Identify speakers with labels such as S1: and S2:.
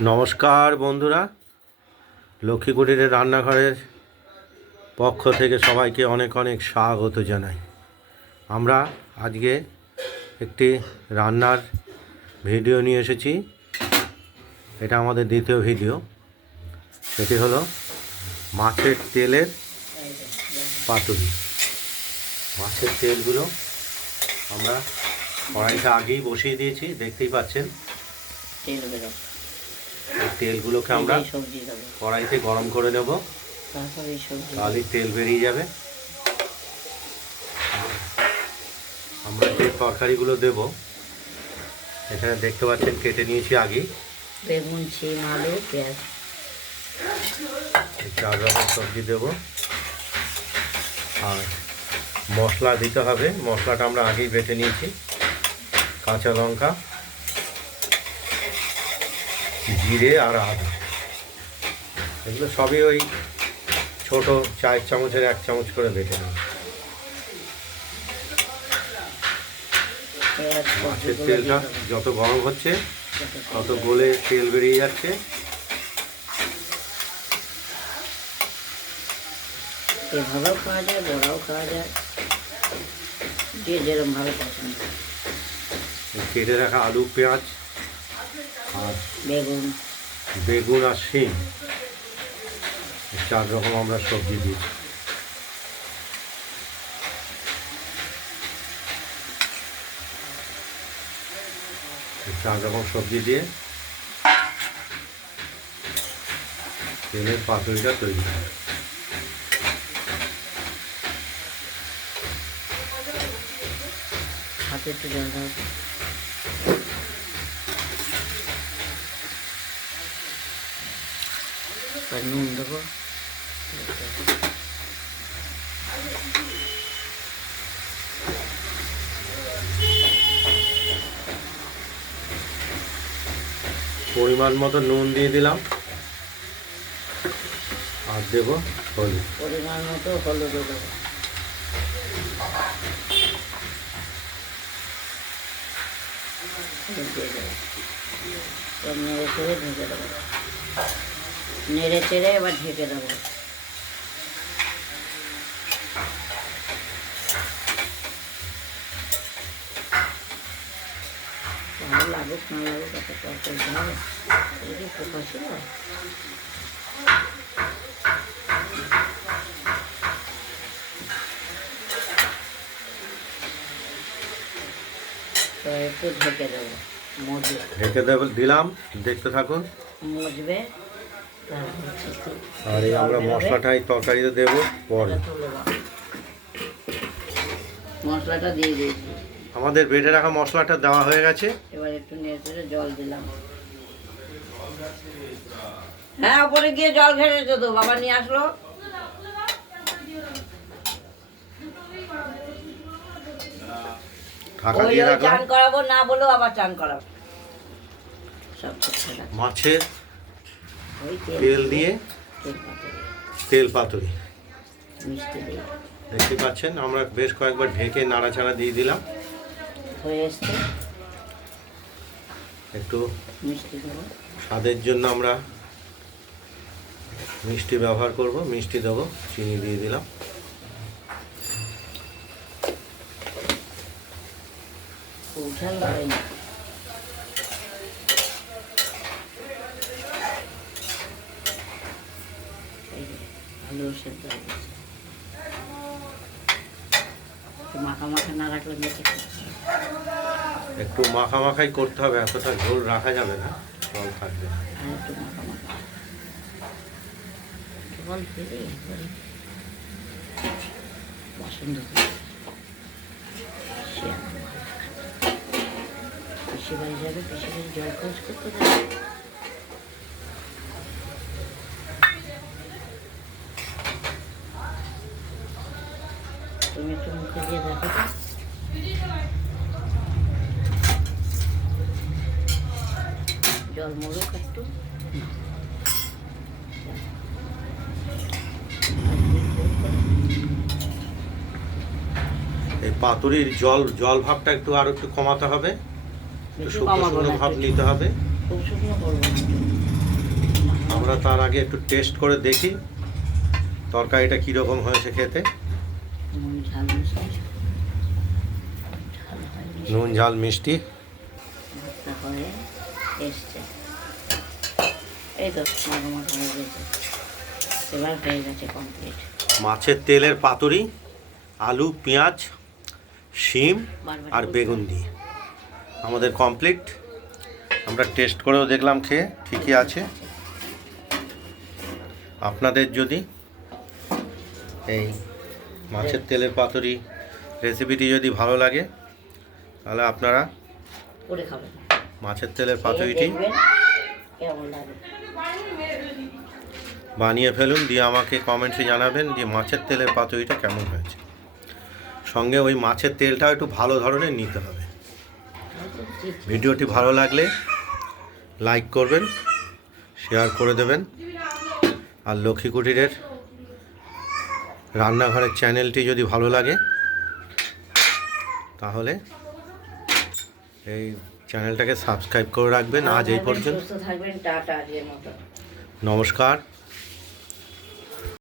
S1: নমস্কার বন্ধুরা। লক্ষ্মী কুটিরের রান্নাঘরের পক্ষ থেকে সবাইকে অনেক অনেক স্বাগত জানাই। আমরা আজকে একটি রান্নার ভিডিও নিয়ে এসেছি। এটা আমাদের দ্বিতীয় ভিডিও। সেটি হলো মাছের তেলের পাতুরি। মাছের তেলগুলো আমরা কড়াইটা আগেই বসিয়ে দিয়েছি, দেখতেই পাচ্ছেন।
S2: তেল বেরো
S1: এই তেলগুলোকে আমরা কড়াইতে গরম করে নেব। তাহলে তেল বেরিয়ে যাবে। আমরা যে তরকারিগুলো দেব এখানে দেখতে পাচ্ছেন কেটে নিয়েছি আগে।
S2: বেগুন সিম আলু পেঁয়াজ।
S1: চার রকম সবজি দেব। আর মশলা দিতে হবে। মশলাটা আমরা আগেই বেটে নিয়েছি। কাঁচা লঙ্কা। জিরে আর আদা। এগুলো সবই ওই ছোট চার চামচের এক চামচ করে বেটে নেব। মাছের তেলটা যত গরম হচ্ছে তত গলে তেল বেরিয়ে যাচ্ছে।
S2: এভাবেও খাওয়া যায় বড়াও খাওয়া যায়। যে যেরকম ভালো পছন্দ।
S1: কেটে রাখা আলু পেঁয়াজ আর
S2: বেগুন।
S1: বেগুন আর শিম। চার রকম আমরা সবজি এই চার রকম সবজি দিয়ে তেলের পাতুরিটা তৈরি হবে
S2: হাতে একটু জল আর নুন দেবো।
S1: পরিমাণ মতো নুন দিয়ে দিলাম। আর দেবো হলুদ।
S2: পরিমাণ মতো হলুদ দেবো। ঢেকে দেবো। নেড়ে চেড়ে এবার ঢেকে দেবো ভালো লাগুক না লাগুক একটা তরকারি হবে এটা কি পোকা ছিল তো একটু ঢেকে দেবো মজবে
S1: ঢেকে দেব দিলাম দেখতে থাকুন
S2: মজবে তারপর একটু
S1: আর এই আমরা
S2: জল বেরোবে।
S1: মশলাটা এই তরকারিতে দেবো পরে।
S2: মশলাটা দিয়ে দিয়েছি।
S1: আমাদের বেটে রাখা মশলাটা দেওয়া হয়ে গেছে।
S2: এবার একটু নেড়ে জল দিলাম। হ্যাঁ ওপরে গিয়ে জল ঘেড়েছে তো বাবা নিয়ে আসলো।
S1: ঢাকা দিয়ে রাখলাম।
S2: চান করাবো না বলেও আবার চান করাবো। সব
S1: মাছের তেল দিয়ে
S2: তেল পাতা
S1: পাতুরি। দেখতে পাচ্ছেন আমরা বেশ কয়েকবার ঢেকে নাড়াচাড়া দিয়ে দিলাম। একটু স্বাদের জন্য আমরা মিষ্টি ব্যবহার করব মিষ্টি দেবো চিনি দিয়ে দিলাম।
S2: উঠাল হয়নি এই যে, আলু সেদ্ধ হয়ে গেছে একটু মাখা মাখা না রাখলে মেখে
S1: একটু মাখা মাখাই করতে হবে এতটা ঝোল রাখা যাবে না জল থাকবে
S2: একটু মাখা মাখা কেবল ফেলে একবারে পছন্দ করে সে আমার ভালো লাগে। পিসি বাড়ি যাবে পিসি বাড়ি জল খরচ করতে যাবে। তুমি একটু মুখে দিয়ে দেখো। জল মরুক একটু।
S1: এই পাতুরির জল জল ভাবটা একটু আর একটু কমাতে হবে। একটু শুকনো শুকনো ভাব নিতে হবে। আমরা তার আগে একটু টেস্ট করে দেখি তরকারিটা কীরকম হয়েছে খেতে।
S2: ঝাল মিষ্টি।
S1: নুন ঝাল মিষ্টি।
S2: ভাতটা হয়ে এসছে। এই তো মাখো মাখো হয়ে গেছে। এবার হয়ে গেছে কমপ্লিট
S1: মাছের তেলের পাতুরি আলু পেঁয়াজ শিম আর বেগুন দিয়ে। আমাদের কমপ্লিট আমরা টেস্ট করেও দেখলাম খেয়ে ঠিকই আছে। আপনাদের যদি এই মাছের তেলের পাতুরি রেসিপিটি যদি ভালো লাগে তাহলে আপনারা
S2: করে খাবেন।
S1: মাছের তেলের পাতুরিটি বানিয়ে ফেলুন দিয়ে আমাকে কমেন্টসে জানাবেন যে মাছের তেলের পাতুরিটা কেমন হয়েছে। সঙ্গে ওই মাছের তেলটাও একটু ভালো ধরনের নিতে হবে। ভিডিওটি ভালো লাগলে লাইক করবেন শেয়ার করে দেবেন। আর লক্ষ্মী কুটিরের রান্নাঘরের চ্যানেলটি যদি ভালো লাগে তাহলে এই চ্যানেলটাকে সাবস্ক্রাইব করে রাখবেন। আজ এই পর্যন্ত। নমস্কার।